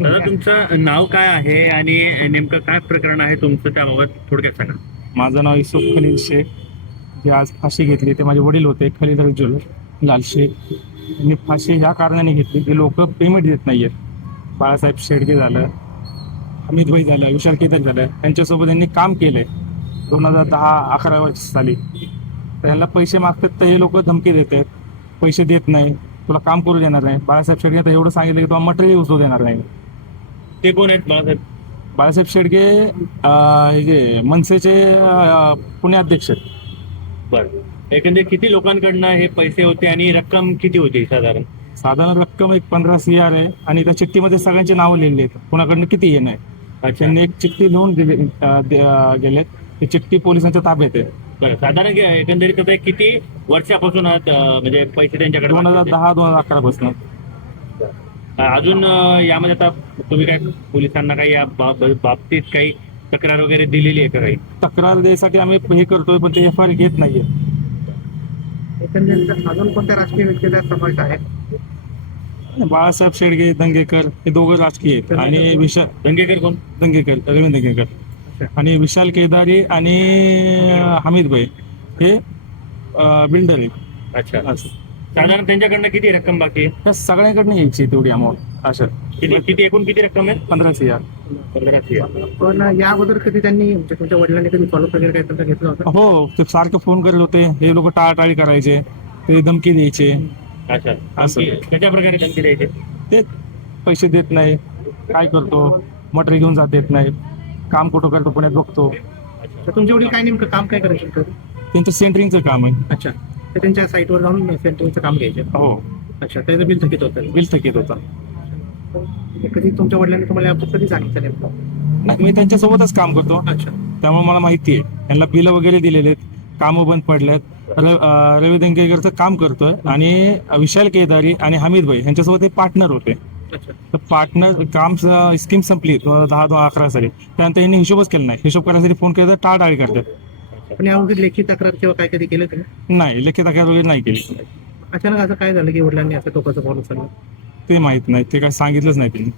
दादा तुमचं नाव काय आहे आणि नेमकं काय प्रकरण आहे तुमचं त्याबाबत थोडक्यात सांगा. माझं नाव युसुफ खलील शेख. जे आज फाशी घेतली ते माझे वडील होते, खलील रजुल लाल शेख. यांनी फाशी ह्या कारणाने घेतली की लोक पेमेंट देत नाहीयेत. बाळासाहेब शेडगे झालं, अमित भाई झालं, विशाल केतन झालं, त्यांच्यासोबत यांनी काम केलंय 2010-11 साली. तर यांना पैसे मागतात तर हे लोक धमकी देतात, पैसे देत नाही, तुला काम करू देणार नाही. बाळासाहेब शेडगे तर एवढं सांगितलं की तुम्हाला मटेरियल उचलू देणार नाही. ते कोण आहेत बाळासाहेब? बाळासाहेब शेडगे हे जे मनसेचे पुणे अध्यक्ष आहेत. बरं, एकंदरीत किती लोकांकडनं हे पैसे होते आणि रक्कम किती होती साधारण? साधारण रक्कम एक 15 CR आहे आणि त्या चिठ्ठीमध्ये सगळ्यांची नावं लिहिली आहेत, कुणाकडनं किती येणं आहे. त्यांनी एक चिठ्ठी लिहून गेलेत. ती चिठ्ठी पोलिसांच्या ताब्यात आहे. बरं, साधारण एकंदरीत आता किती वर्षापासून म्हणजे पैसे त्यांच्याकडे मागतात ते? 2010-2011 पासून. अजून यामध्ये आता तुम्ही काय पोलिसांना काही या बाबतीत काही तक्रार वगैरे दिलेली आहे का काही? तक्रार द्यायसाठी आम्ही हे करतोय, पण ते FIR घेत नाहीये. एकंदरीत अजून कोणत्या राजकीय व्यक्तीचा समावेश आहे? बाळासाहेब शेडगे, दंगेकर हे दोघं राजकीय आहेत आणि विशाल दंगेकर कोण? रवींद्र दंगेकर आणि विशाल केदारी आणि हमीद भाई हे बिल्डर आहेत. अच्छा, असं साधारण त्यांच्याकडनं किती रक्कम बाकी आहे? त्या सगळ्यांकडनं यायची तेवढी अमाऊंट. असं किती एकूण किती रक्कम आहे? 15 CR. 15,000. पण या अगोदर कधी त्यांनी म्हणजे तुमच्या वडिलांनी कधी फॉलोअप वगैरे काय त्यांचा घेतला होता? हो, ते सारखे फोन करत होते, हे लोक टाळाटाळी करायचे, ते धमकी द्यायचे. अच्छा, असं. कशा प्रकारे धमकी द्यायचे? ते पैसे देत नाही, काय करतो, मटेरियल घेऊन जात देत नाही, काम कुठं करतो पुण्यात बघतो. तर तुमच्या वडील काय नेमकं काम काय करायचे तर? त्यांचं सेंटरिंगचं काम आहे. अच्छा, तर त्यांच्या साईटवर जाऊन सेंटरिंगचं काम घ्यायचे. हो, अच्छा, त्याचं बिल थकीत होतं. बिल थकीत होता. कधी तुमच्या वडिलांनी तुम्हाला याबाबत कधी सांगितलं नेमकं? नाही, मी त्यांच्यासोबतच काम करतो, अच्छा, त्यामुळे मला माहिती आहे. त्यांना बिलं वगैरे दिलेले आहेत, कामं बंद पडलेत. रवी दंगेकरचं काम करतोय आणि विशाल केदारी आणि हमीद भाई यांच्यासोबत ते पार्टनर होते. अच्छा. तर पार्टनर काम स्कीम संपली 2010-11 साली. त्यानंतर यांनी हिशोबच केला नाही. हिशोब करायसाठी फोन केला तर टाळाटाळी करतात. पण यावर लेखी तक्रार किंवा काय कधी केलं तुम्ही? नाही, लेखी तक्रार वगैरे नाही केली. अचानक असं काय झालं की वडिलांनी असं टोकाचं पाऊल उचललं? ते माहित नाही, ते काय सांगितलंच नाही त्यांनी.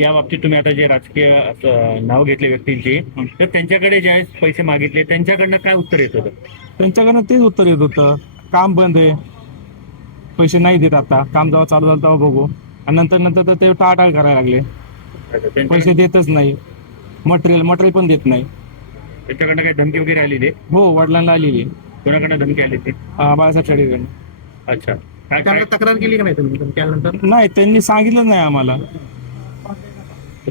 या बाबतीत तुम्ही आता जे राजकीय नाव घेतले व्यक्तींची, तर त्यांच्याकडे ज्यावेळेस पैसे मागितले त्यांच्याकडनं काय उत्तर येत होतं? त्यांच्याकडनं तेच उत्तर येत होतं, काम बंद आहे, पैसे नाही देत, आता काम जेव्हा चालू झालं तेव्हा बघू. आणि नंतर तर ते टाळाटाळ करायला लागले, पैसे देतच नाही, मटेरियल पण देत नाही. त्यांच्याकडनं काही धमकी वगैरे आलेली आहे? हो, वडिलांना आलेली. कोणाकडनं धमकी आली ती? बाळासाहेब शेडगेकडनं. अच्छा, काय त्यामुळे तक्रार केली का नाही तुम्ही त्यानंतर? नाही, त्यांनी सांगितलं नाही आम्हाला.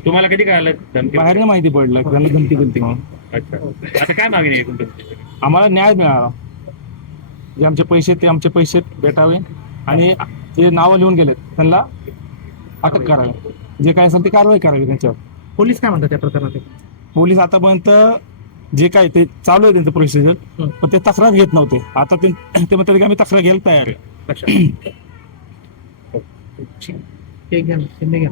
तुम्हाला कधी कळालं धमकी? बाहेरनं माहिती पडलं की त्यांना धमकी दिली म्हणून. अच्छा, आता काय मागणी आहे तुमची? आम्हाला न्याय मिळाला, जे आमचे पैसे ते आमचे पैसे भेटावे आणि जे नावं लिहून गेलेत त्यांना अटक करावी, जे काय असेल ते कारवाई करावी त्यांच्यावर. पोलीस काय म्हणतात त्या प्रकरणात? पोलीस आतापर्यंत जे काय ते चालू आहे त्यांचं प्रोसिजर, पण ते तक्रार घेत नव्हते. आता ते म्हणतात की आम्ही तक्रार घ्यायला तयार आहे. अच्छा, एक घ्या, घ्या.